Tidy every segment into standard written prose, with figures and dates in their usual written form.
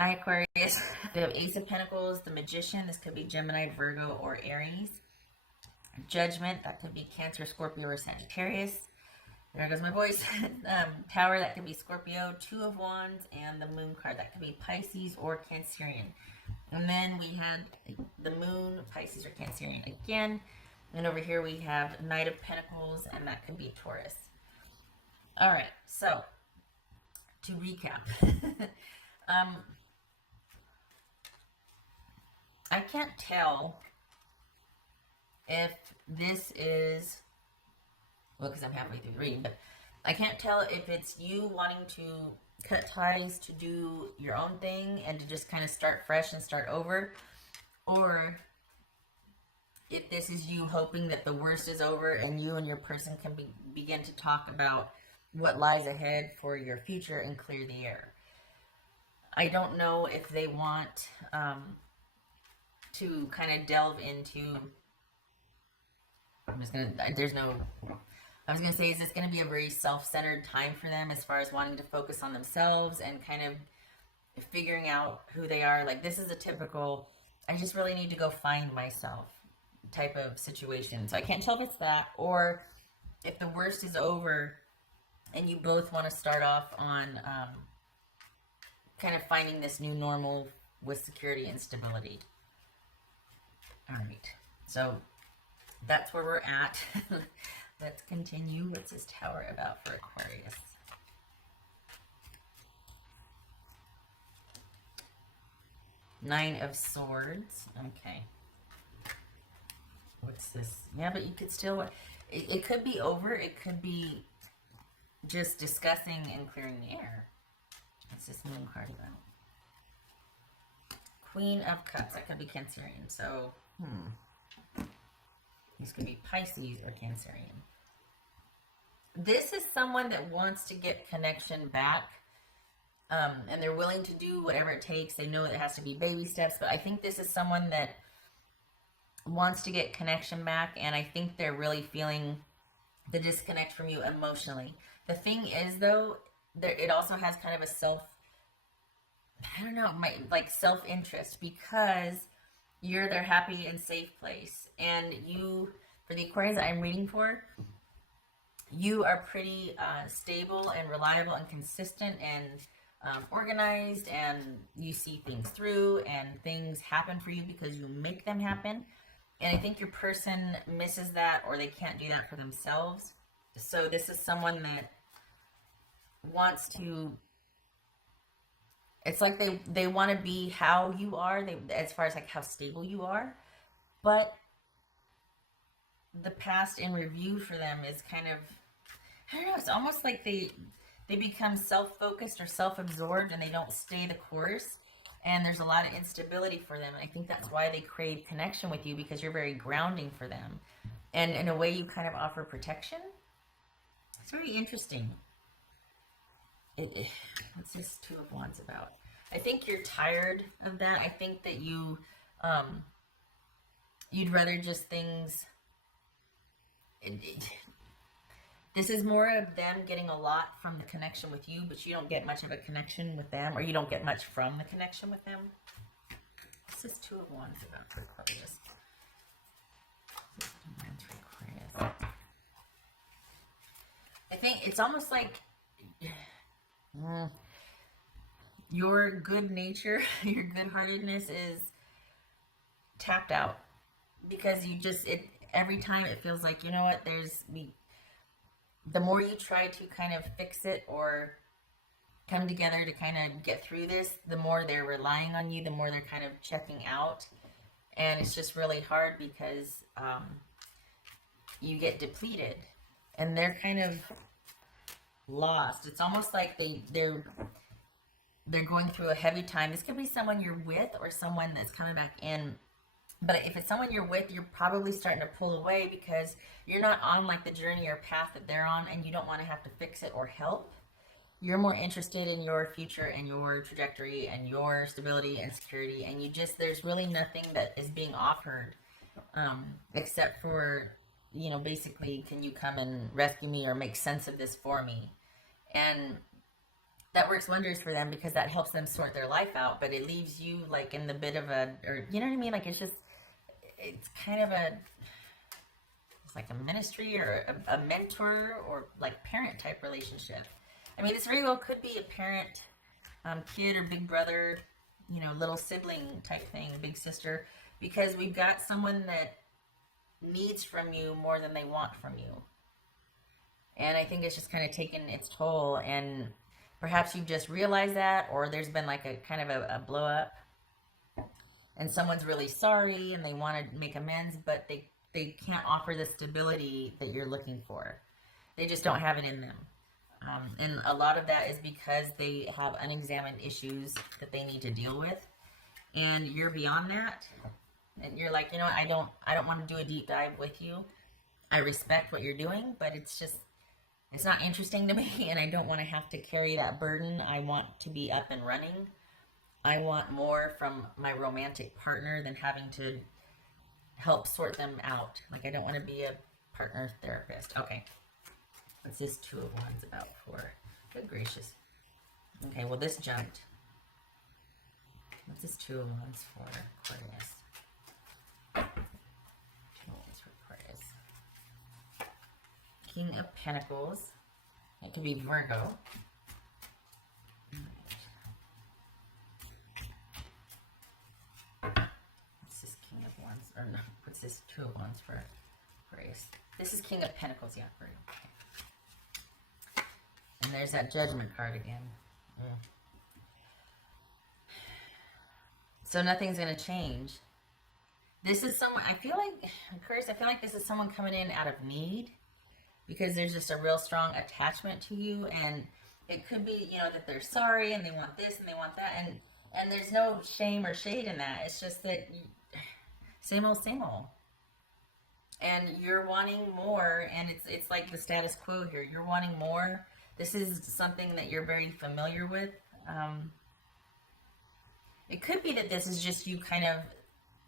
Hi, Aquarius. We have Ace of Pentacles, the Magician. This could be Gemini, Virgo, or Aries. Judgment. That could be Cancer, Scorpio, or Sagittarius. There goes my voice. Tower. That could be Scorpio. Two of Wands. And the Moon card. That could be Pisces or Cancerian. And then we had the Moon, Pisces, or Cancerian again. And over here we have Knight of Pentacles, and that could be Taurus. All right. So, to recap. I can't tell if this is, well, because I'm halfway through the reading, but I can't tell if it's you wanting to cut ties to do your own thing and to just kind of start fresh and start over, or if this is you hoping that the worst is over and you and your person can begin to talk about what lies ahead for your future and clear the air. I don't know if they want to kind of delve into, I was going to say, is this going to be a very self-centered time for them as far as wanting to focus on themselves and kind of figuring out who they are? Like, this is a typical, I just really need to go find myself type of situation. So I can't tell if it's that, or if the worst is over and you both want to start off on kind of finding this new normal with security and stability. All right, so that's where we're at. Let's continue. What's this Tower about for Aquarius? Nine of Swords. Okay. What's this? Yeah, but you could still, it could be over. It could be just discussing and clearing the air. What's this Moon card about? Queen of Cups. That could be Cancerian. So, this could be Pisces or Cancerian. This is someone that wants to get connection back. And they're willing to do whatever it takes. They know it has to be baby steps. But I think this is someone that wants to get connection back. And I think they're really feeling the disconnect from you emotionally. The thing is, though, it also has kind of a self-interest, because you're their happy and safe place. And you, for the Aquarius that I'm reading for, you are pretty stable and reliable and consistent and organized, and you see things through, and things happen for you because you make them happen. And I think your person misses that, or they can't do that for themselves. So this is someone that wants to, it's like they want to be how you are, as far as like how stable you are, but the past in review for them is kind of, I don't know, it's almost like they become self-focused or self-absorbed, and they don't stay the course, and there's a lot of instability for them. And I think that's why they crave connection with you, because you're very grounding for them, and in a way you kind of offer protection. It's very interesting. What's this Two of Wands about? I think you're tired of that. I think that you, you'd rather just things, this is more of them getting a lot from the connection with you, but you don't get much of a connection with them, or you don't get much from the connection with them. What's this Two of Wands about for Aquarius? I think it's almost like your good nature, your good-heartedness is tapped out, because you just, every time it feels like, you know what, the more you try to kind of fix it or come together to kind of get through this, the more they're relying on you, the more they're kind of checking out. And it's just really hard, because you get depleted and they're kind of lost. It's almost like they're going through a heavy time. This could be someone you're with or someone that's coming back in. But if it's someone you're with, you're probably starting to pull away, because you're not on like the journey or path that they're on, and you don't want to have to fix it or help. You're more interested in your future and your trajectory and your stability and security, and there's really nothing that is being offered, except for, basically, can you come and rescue me or make sense of this for me? And that works wonders for them because that helps them sort their life out, but it leaves you like in the bit of a, or you know what I mean? Like it's just, it's kind of a, it's like a ministry or a mentor or like parent type relationship. I mean, this very well could be a parent, kid or big brother, you know, little sibling type thing, big sister, because we've got someone that needs from you more than they want from you. And I think it's just kind of taken its toll, and perhaps you've just realized that, or there's been like a kind of a blow up, and someone's really sorry and they want to make amends, but they can't offer the stability that you're looking for. They just don't have it in them. And a lot of that is because they have unexamined issues that they need to deal with, and you're beyond that. And you're like, you know what, I don't want to do a deep dive with you. I respect what you're doing, but it's not interesting to me, and I don't want to have to carry that burden. I want to be up and running. I want more from my romantic partner than having to help sort them out. Like, I don't want to be a partner therapist. Okay. What's this Two of Wands about for? Good gracious. Okay, well, this jumped. What's this Two of Wands for Aquarius? Two of Wands for Aquarius. King of Pentacles. It could be Virgo. What's this King of Wands? Or no, what's this Two of Wands for Aquarius? This is King of Pentacles, yeah, Virgo. Okay. And there's that Judgment card again. So nothing's going to change. This is someone, I feel like, Aquarius, I feel like this is someone coming in out of need, because there's just a real strong attachment to you, and it could be, you know, that they're sorry and they want this and they want that, and there's no shame or shade in that. It's just that same old, and you're wanting more, and it's like the status quo here. You're wanting more. This is something that you're very familiar with. It could be that this is just you kind of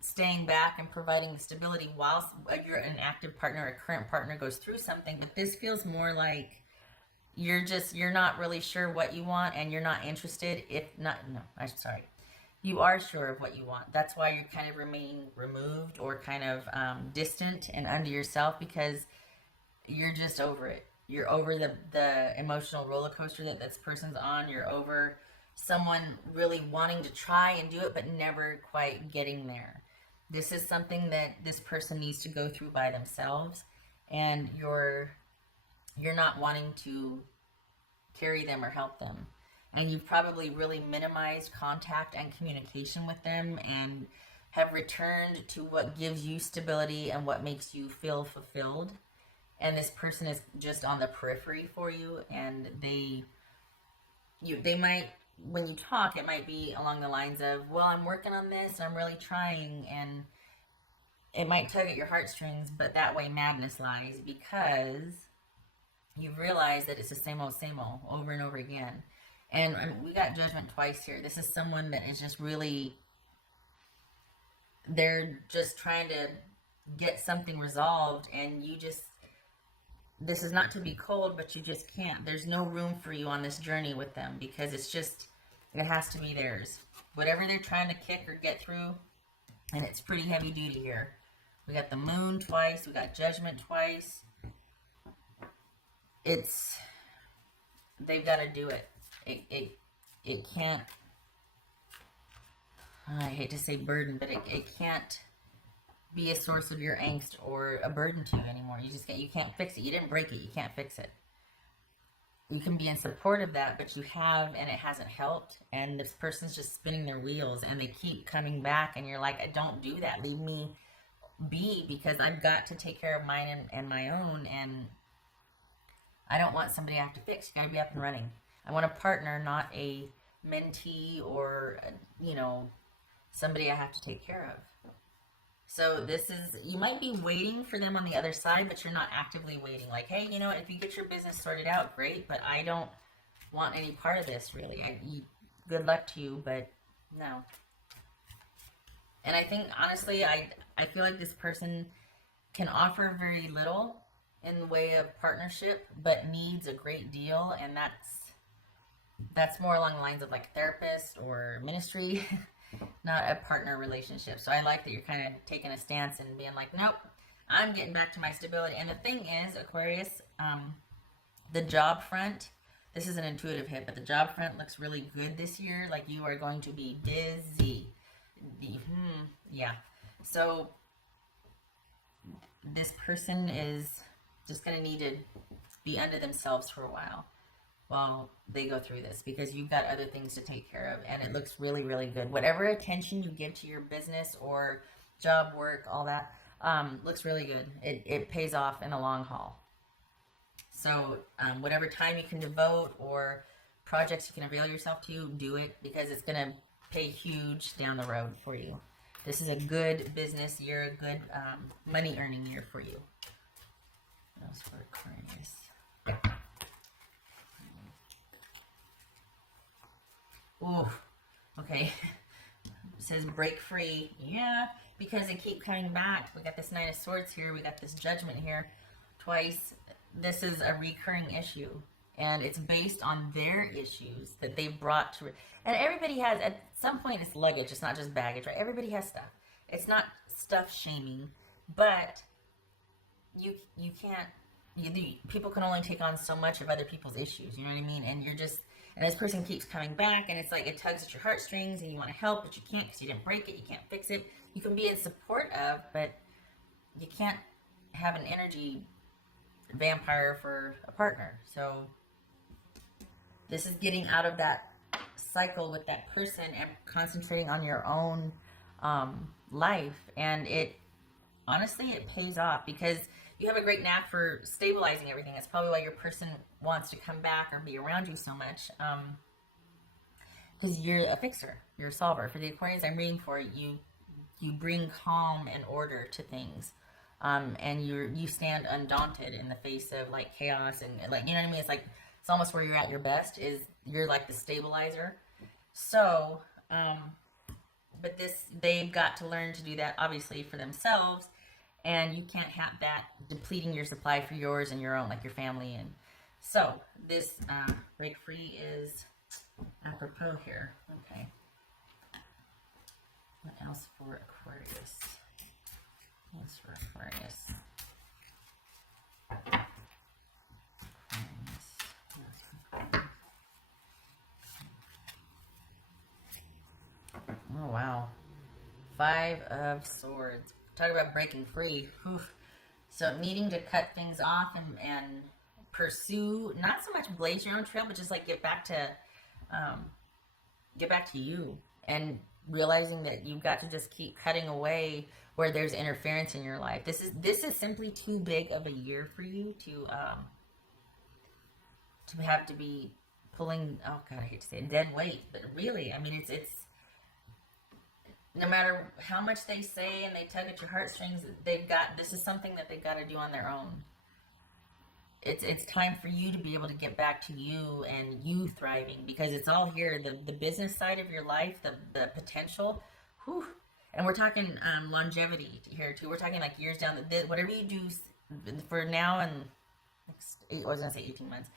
staying back and providing the stability while you're an active partner, a current partner goes through something, but this feels more like you're not really sure what you want, and you're not interested. I'm sorry. You are sure of what you want. That's why you're kind of remaining removed or kind of distant and under yourself, because you're just over it. You're over the emotional roller coaster that this person's on. You're over someone really wanting to try and do it, but never quite getting there. This is something that this person needs to go through by themselves, and you're not wanting to carry them or help them. And you've probably really minimized contact and communication with them, and have returned to what gives you stability and what makes you feel fulfilled. And this person is just on the periphery for you, and they might, when you talk, it might be along the lines of, well, I'm working on this, I'm really trying, and it might tug at your heartstrings, but that way madness lies, because you've realized that it's the same old over and over again. And we got Judgment twice here. This is someone that is just really, they're just trying to get something resolved, and this is not to be cold, but you just can't. There's no room for you on this journey with them, because it has to be theirs. Whatever they're trying to kick or get through, and it's pretty heavy duty here. We got the Moon twice. We got Judgment twice. They've got to do it. It can't, I hate to say burden, but it can't be a source of your angst or a burden to you anymore. You can't fix it. You didn't break it. You can't fix it. You can be in support of that, but you have, and it hasn't helped, and this person's just spinning their wheels, and they keep coming back, and you're like, don't do that. Leave me be, because I've got to take care of mine and my own, and I don't want somebody I have to fix. You gotta be up and running. I want a partner, not a mentee or, somebody I have to take care of. So you might be waiting for them on the other side, but you're not actively waiting. Like, hey, you know what, if you get your business sorted out, great, but I don't want any part of this, really. Good luck to you, but no. And I think, honestly, I feel like this person can offer very little in the way of partnership, but needs a great deal, and That's more along the lines of like therapist or ministry, not a partner relationship. So I like that you're kind of taking a stance and being like, nope, I'm getting back to my stability. And the thing is, Aquarius, the job front, this is an intuitive hit, but the job front looks really good this year. Like you are going to be busy. Yeah. So this person is just going to need to be under themselves for a while they go through this, because you've got other things to take care of, and it looks really, really good. Whatever attention you give to your business or job work, all that, looks really good. It pays off in the long haul. So whatever time you can devote or projects you can avail yourself to, do it, because it's going to pay huge down the road for you. This is a good business year, a good money earning year for you. That was for Aquarius. Oh, okay. It says break free. Yeah, because they keep coming back. We got this Knight of Swords here. We got this Judgment here twice. This is a recurring issue, and it's based on their issues that they brought to it. And everybody has, at some point, it's luggage. It's not just baggage, right? Everybody has stuff. It's not stuff shaming, but you can't. People can only take on so much of other people's issues. You know what I mean? And you're just. And this person keeps coming back, and it's like it tugs at your heartstrings, and you want to help, but you can't because you didn't break it. You can't fix it. You can be in support of, but you can't have an energy vampire for a partner. So this is getting out of that cycle with that person and concentrating on your own life. And it honestly, it pays off, because you have a great knack for stabilizing everything. That's probably why your person wants to come back or be around you so much, because you're a fixer, you're a solver. For the Aquarius I'm reading for, you bring calm and order to things, and you stand undaunted in the face of like chaos, and like, you know what I mean. It's almost where you're at your best, is you're like the stabilizer. So but they've got to learn to do that, obviously, for themselves. And you can't have that depleting your supply for yours and your own, like your family. And so this break free is apropos here. Okay. What else for Aquarius? What's for Aquarius? Oh, wow. 5 of Swords. Talk about breaking free. Oof. So needing to cut things off and pursue, not so much blaze your own trail, but just like get back to you, and realizing that you've got to just keep cutting away where there's interference in your life. This is simply too big of a year for you to have to be pulling, oh God, I hate to say it, dead weight, but really, I mean, it's no matter how much they say and they tug at your heartstrings, this is something that they've got to do on their own. It's time for you to be able to get back to you and you thriving, because it's all here, the business side of your life, the potential, whew. And we're talking longevity here too. We're talking like years down, whatever you do for now and I was going to say 18 months,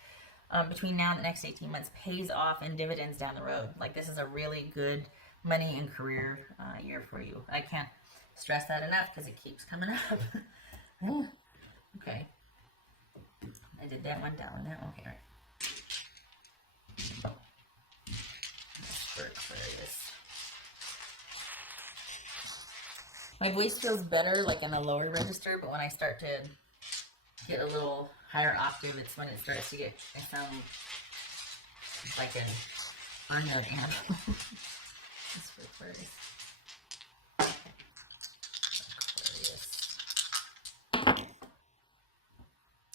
between now and the next 18 months pays off in dividends down the road. Like, this is a really good money and career year for you. I can't stress that enough because it keeps coming up. Okay. I did that one down now. Okay, right. For Aquarius. My voice feels better like in a lower register, but when I start to get a little higher octave, it's when it starts to I sound like an unknown animal. This for Aquarius.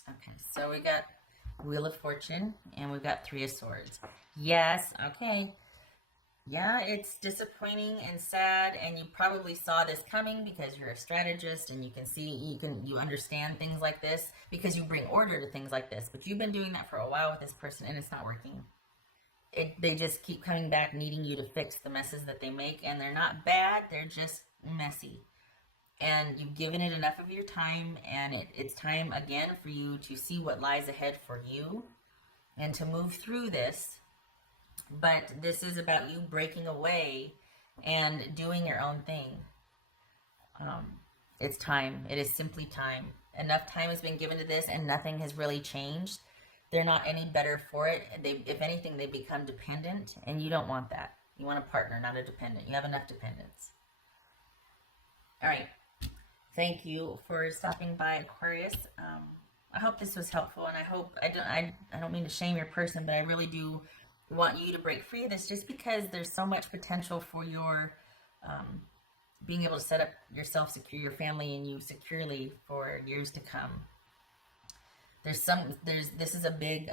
Okay, so we got Wheel of Fortune, and we've got 3 of Swords. Yes, okay. Yeah, it's disappointing and sad, and you probably saw this coming because you're a strategist, and you can see, you understand things like this because you bring order to things like this. But you've been doing that for a while with this person, and it's not working. They just keep coming back needing you to fix the messes that they make, and they're not bad, they're just messy. And you've given it enough of your time, and it's time again for you to see what lies ahead for you and to move through this But this is about you breaking away and doing your own thing. It's time. It is simply time. Enough time has been given to this, and nothing has really changed. They're not any better for it. They, if anything, they become dependent, and you don't want that. You want a partner, not a dependent. You have enough dependence. All right. Thank you for stopping by, Aquarius. I hope this was helpful, and I hope I don't mean to shame your person, but I really do want you to break free of this, just because there's so much potential for your being able to set up yourself, secure your family and you securely for years to come. This is a big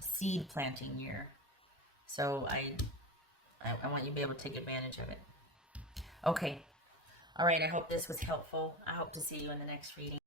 seed planting year, so I want you to be able to take advantage of it. Okay, all right. I hope this was helpful. I hope to see you in the next reading.